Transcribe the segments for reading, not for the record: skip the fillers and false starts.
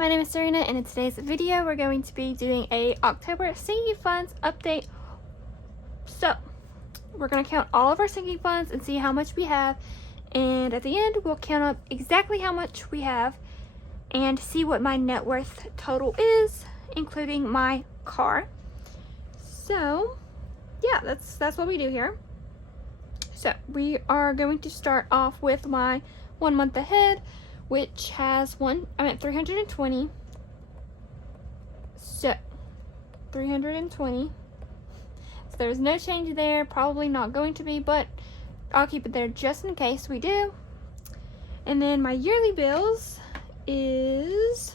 My name is Sarina, and in today's video we're going to be doing a October sinking funds update. So we're going to count all of our sinking funds and see how much we have, and at the end we'll count up exactly how much we have and see what my net worth total is, including my car. So yeah, that's what we do here. So we are going to start off with my 1 month ahead, which has 320. So 320. So there's no change there, probably not going to be, but I'll keep it there just in case we do. And then my yearly bills is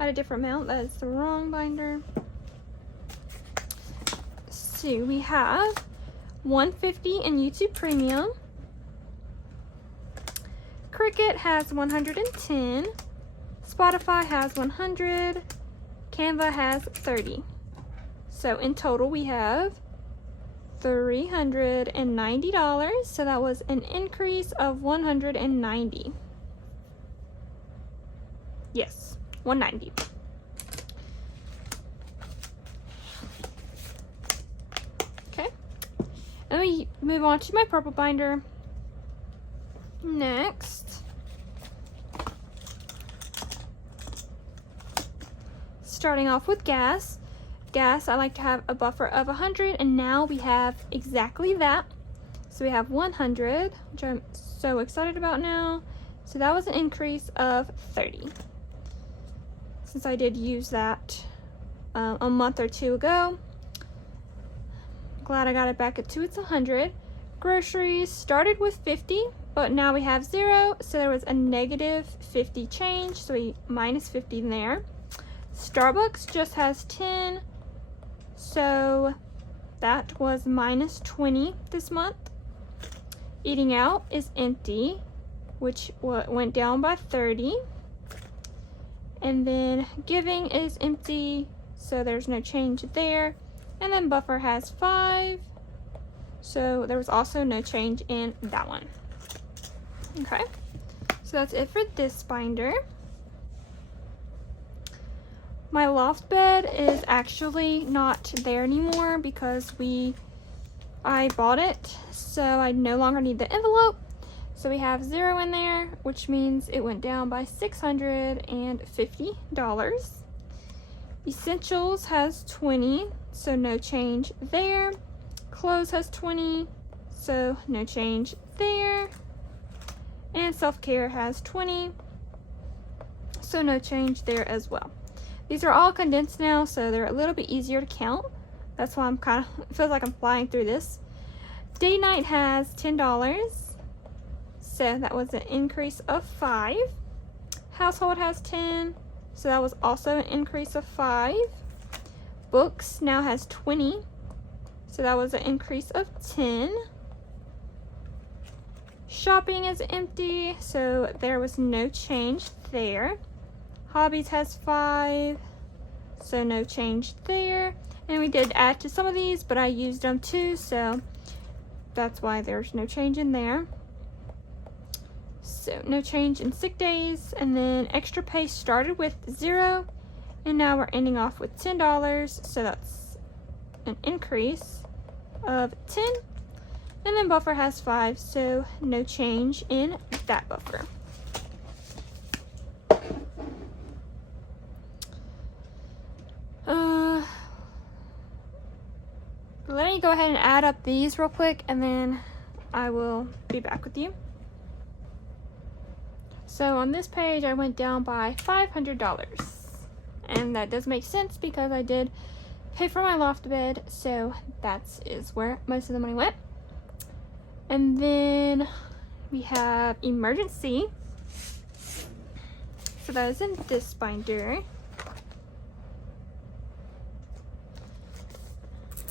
at a different amount. That is the wrong binder. So we have $150 in YouTube Premium. Cricut has 110, Spotify has 100, Canva has 30. So in total we have $390. So that was an increase of 190. Yes, 190. Okay. Let me move on to my purple binder. Next, starting off with gas. I like to have a buffer of 100, and now we have exactly that. So we have 100, which I'm so excited about now. So that was an increase of 30. Since I did use that a month or two ago. Glad I got it back up to its 100. Groceries started with 50. But now we have 0, so there was a negative 50 change, so we minus 50 there. Starbucks just has 10, so that was minus 20 this month. Eating out is empty, which went down by 30. And then giving is empty, so there's no change there. And then buffer has 5, so there was also no change in that one. Okay, so that's it for this binder. My loft bed is actually not there anymore because I bought it, so I no longer need the envelope. So we have 0 in there, which means it went down by $650. Essentials has 20, so no change there. Clothes has 20, so no change there. And self-care has 20, so no change there as well. These are all condensed now, so they're a little bit easier to count. That's why I'm it feels like I'm flying through this. Day night has $10, so that was an increase of 5. Household has 10, so that was also an increase of 5. Books now has 20, so that was an increase of 10. Shopping is empty, so there was no change there. Hobbies has 5, so no change there. And we did add to some of these, but I used them too, so that's why there's no change in there. So no change in sick days. And then extra pay started with 0, and now we're ending off with $10, so that's an increase of 10. And then buffer has 5, so no change in that buffer. Let me go ahead and add up these real quick, and then I will be back with you. So on this page, I went down by $500. And that does make sense because I did pay for my loft bed, so that is where most of the money went. And then we have emergency. So that is in this binder.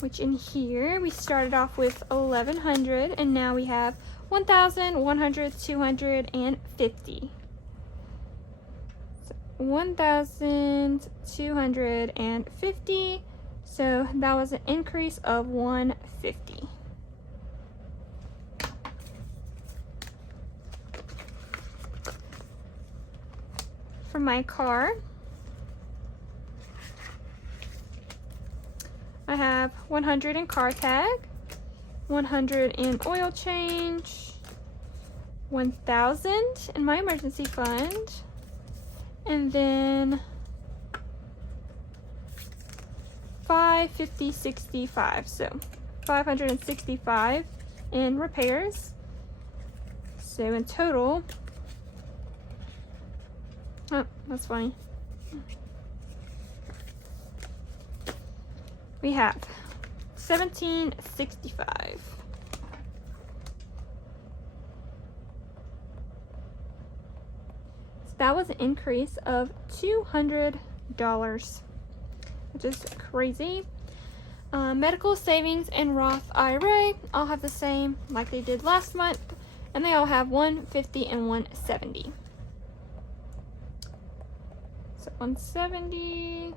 Which in here, we started off with $1,100, and now we have $1,100, $250. So $1,250. So that was an increase of $150. For my car, I have 100 in car tag, 100 in oil change, 1,000 in my emergency fund, and then 550, 65. So 565 in repairs. So in total, oh, that's funny. We have 1765. So that was an increase of $200, which is crazy. Medical savings and Roth IRA all have the same like they did last month, and they all have 150 and 170. So 170.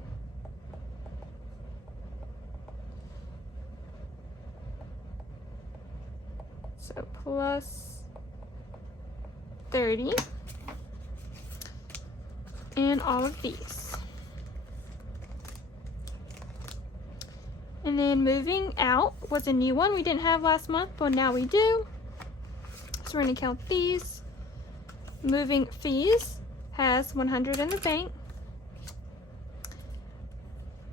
So plus 30 in all of these. And then moving out was a new one we didn't have last month, but now we do. So we're going to count these. Moving fees has 100 in the bank.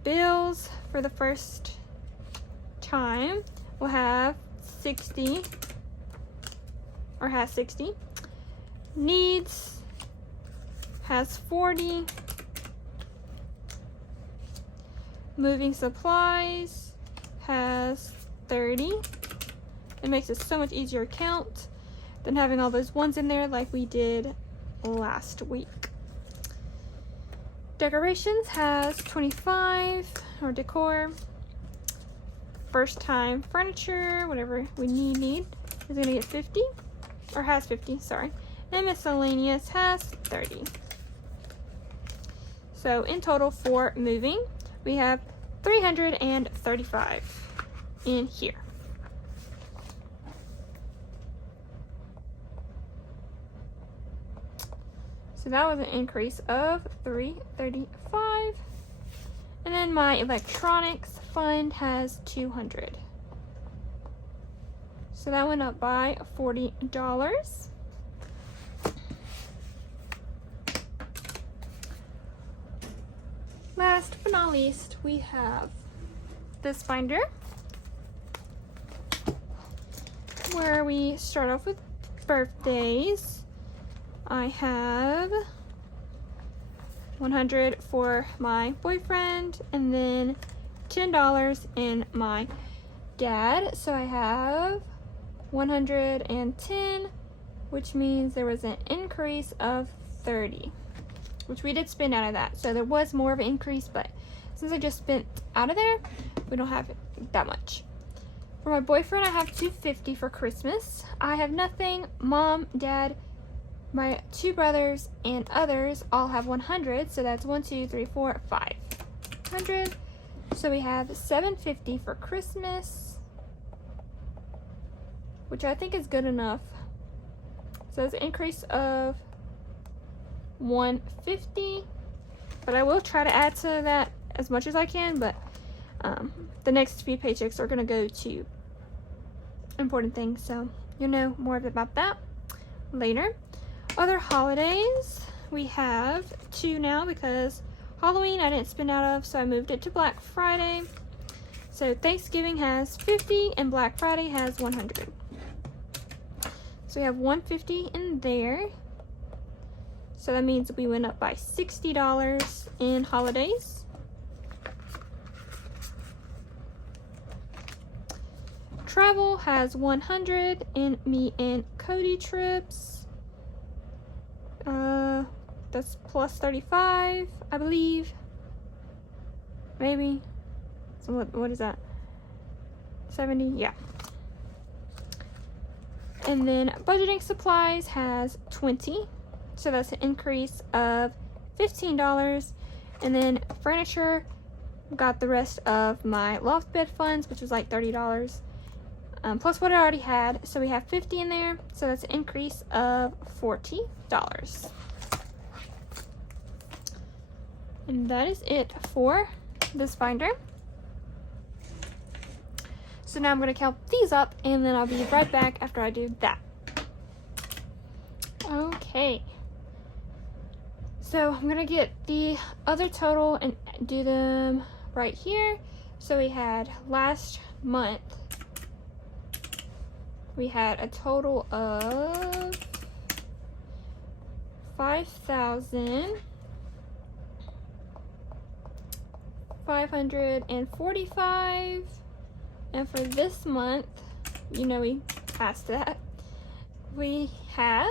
Bills for the first time will have 60, or has 60. Needs has 40. Moving supplies has 30. It makes it so much easier to count than having all those ones in there like we did last week. Decorations has 25, or decor. First time furniture, whatever we need is gonna get 50, or has 50, sorry. And miscellaneous has 30. So in total for moving, we have 335 in here. So that was an increase of 335. And then my electronics fund has 200. So that went up by $40. Last but not least, we have this binder where we start off with birthdays. I have 100 for my boyfriend and then $10 in my dad. So I have 110, which means there was an increase of 30, which we did spend out of that. So there was more of an increase, but since I just spent out of there, we don't have that much. For my boyfriend, I have 250 for Christmas. I have nothing. Mom, dad, my two brothers, and others all have 100. So that's 1, 2, 3, 4, 500. So we have 750 for Christmas, which I think is good enough. So it's an increase of 150, but I will try to add to that as much as I can, but the next few paychecks are going to go to important things, so you'll know more about that later. Other holidays, we have 2 now because Halloween I didn't spend out of, so I moved it to Black Friday. So Thanksgiving has 50 and Black Friday has 100. So we have 150 in there. So that means we went up by $60 in holidays. Travel has 100 in me and Cody trips. That's plus 35, I believe. Maybe. So what is that? 70, yeah. And then budgeting supplies has 20. So that's an increase of $15. And then furniture, got the rest of my loft bed funds, which was like $30. Plus what I already had. So we have 50 in there. So that's an increase of $40. And that is it for this binder. So now I'm going to count these up, and then I'll be right back after I do that. Okay. So I'm going to get the other total and do them right here. So we had last month, we had a total of $5,545, and for this month, you know, we passed that, we have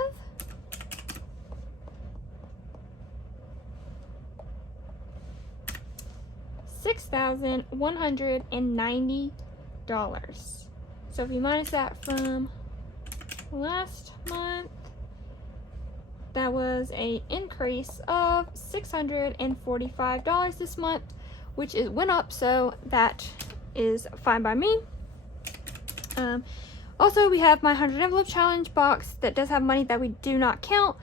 $6,190. So if we minus that from last month, that was an increase of $645 this month, which went up, so that is fine by me. Also, we have my 100 envelope challenge box that does have money that we do not count.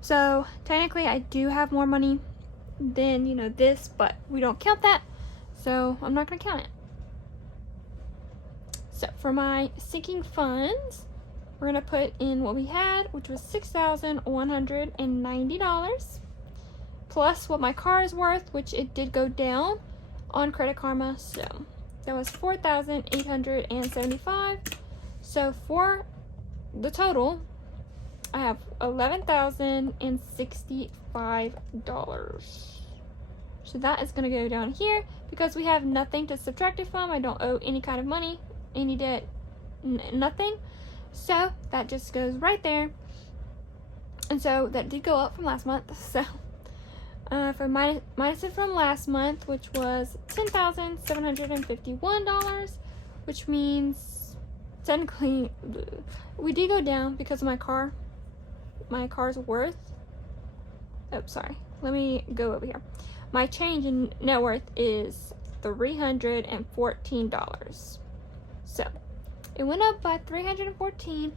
So technically, I do have more money than, you know, this, but we don't count that, so I'm not going to count it. So for my sinking funds, we're going to put in what we had, which was $6,190, plus what my car is worth, which it did go down on Credit Karma. So that was $4,875. So for the total, I have $11,065. So that is going to go down here because we have nothing to subtract it from. I don't owe any kind of money, any debt, nothing. So that just goes right there. And so that did go up from last month. So for minus it from last month, which was $10,751, which means technically we did go down because of my car. My car's worth, oh sorry, let me go over here. My change in net worth is $314. So it went up by $314.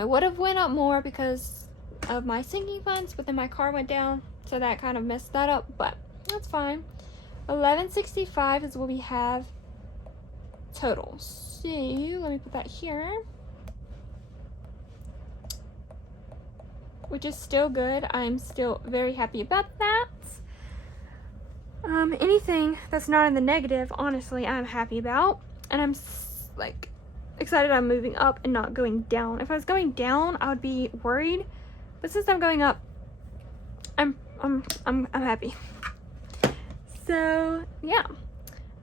It would have went up more because of my sinking funds, but then my car went down, so that kind of messed that up, but that's fine. $1165 is what we have total. So let me put that here, which is still good. I'm still very happy about that. Anything that's not in the negative, honestly, I'm happy about, and I'm like excited I'm moving up and not going down. If I was going down, I would be worried, but since I'm going up, I'm happy. So yeah,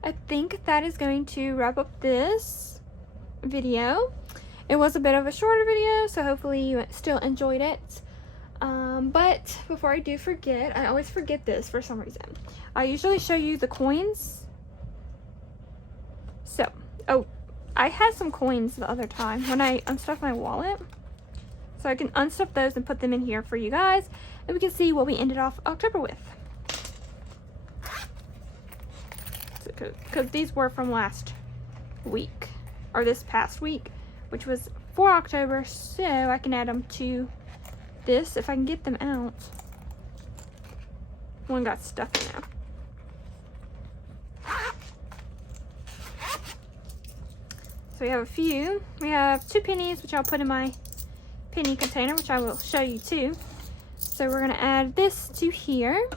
I think that is going to wrap up this video. It was a bit of a shorter video, so hopefully you still enjoyed it. But before I do forget, I always forget this for some reason. I usually show you the coins. So, oh, I had some coins the other time when I unstuffed my wallet. So I can unstuff those and put them in here for you guys, and we can see what we ended off October with. Because these were from last week, or this past week, which was for October, so I can add them to this if I can get them out. One got stuck in there. So we have a few. We have 2 pennies, which I'll put in my penny container, which I will show you too. So we're going to add this to here.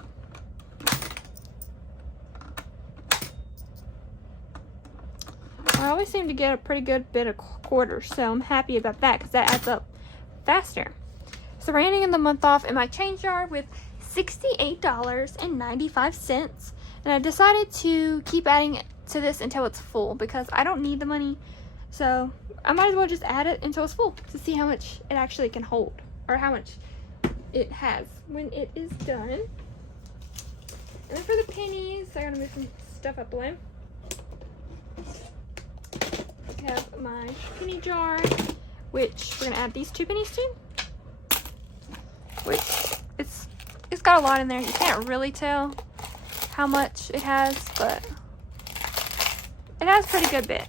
I always seem to get a pretty good bit of quarters, so I'm happy about that because that adds up faster. So we're ending the month off in my change jar with $68.95, and I decided to keep adding to this until it's full because I don't need the money, so I might as well just add it until it's full to see how much it actually can hold, or how much it has when it is done. And then for the pennies, I gotta move some stuff up the way. I have my penny jar, which we're gonna add these 2 pennies to, which it's got a lot in there. You can't really tell how much it has, but it has a pretty good bit.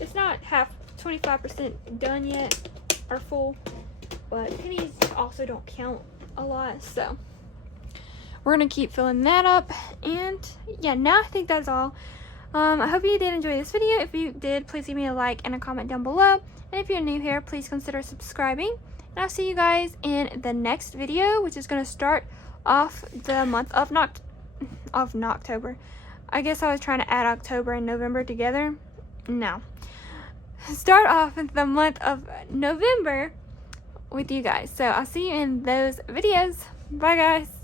It's not 25% done yet or full, but pennies also don't count a lot, so we're gonna keep filling that up. And yeah, now I think that's all. I hope you did enjoy this video. If you did, please give me a like and a comment down below. And if you're new here, please consider subscribing. And I'll see you guys in the next video, which is going to start off the month of October. I guess I was trying to add October and November together. No. Start off the month of November with you guys. So I'll see you in those videos. Bye, guys.